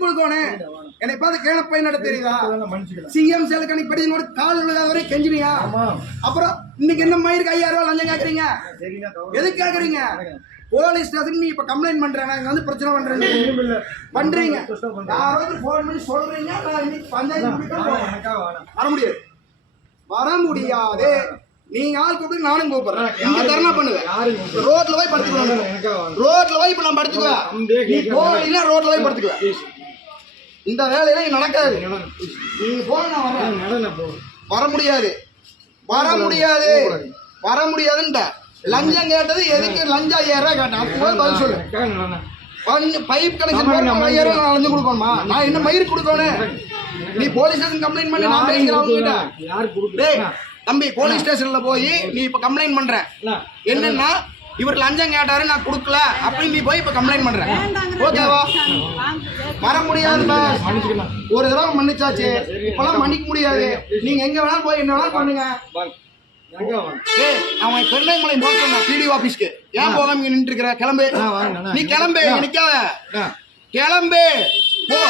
கொடுக்கணும். என்னை பார்த்து கேன பையனோட தெரியுதா? சிஎம் சேலுக்கு அன்னைக்கு படி கால் விழுகாத வரை கெஞ்சினியா? அப்புறம் இன்னைக்கு என்ன மயிருக்கு 5000 ரூபாய் லஞ்சம் கேட்கறீங்க? எதுக்கு கேட்கறீங்க? போலீஸ் ஸ்டேஷன் இப்ப கம்ப்ளைண்ட் பண்றேன், இங்க வந்து பிரச்சனை பண்றீங்க. யாராவது போன் பண்ணி சொல்றீங்க, நான் இன்னைக்கு பஞ்சாயத்து வர முடியாது, வர முடியாது. நீங்க ஆள் கூப்பிட்டு நானும் கூப்பிடுறேன். இங்க தர்ணா பண்ணுவேன், ரோட்ல போய் படுத்துக்குவேன். ரோட்ல போய் இப்ப நான் படுத்துக்குவேன். நீ போனீங்கன்னா ரோட்ல போய் படுத்துக்குவேன். இந்த வேலையெல்லாம் நடக்காது. நீங்க போன நான் வரேன். வர முடியாது, வர முடியாது, வர முடியாதுன்ட்ட. லஞ்சம் கேட்டது எதுக்கு? லஞ்சம் 5000 ரூபாய் கேட்டேன். அப்போ பதில் சொல்லு. பைப் கனெக்ஷன் 5000 ரூபாய் நான் லஞ்சம் கொடுக்கணுமா? நான் என்ன மயிர் கொடுக்கணும்? நீ போலீஸ் ஸ்டேஷன் கம்ப்ளைண்ட் பண்ணி நான் பேசுறேன். தம்பி, போலீஸ் ஸ்டேஷன்ல போய் நீ இப்ப கம்ப்ளைண்ட் பண்ற என்னன்னா, இவர் லஞ்சம் கேட்டாரு நான் கொடுக்கல அப்படின்னு நீ போய் இப்ப கம்ப்ளைண்ட் பண்ற. ஓகேவா? வர முடியாது. ஒரு தடவை மன்னிச்சாச்சு, இப்பெல்லாம் மன்னிக்க முடியாது. நீங்க எங்க வேணாலும் போய் என்ன வேணாலும் பண்ணுங்க. அவன் பெருநாயமலை போக பிடிஓ ஆபீஸ்க்கு ஏன் போகாம நின்று இருக்கிற? கிளம்பு, நீ கிளம்பு, நிக்காத, கிளம்பு போ.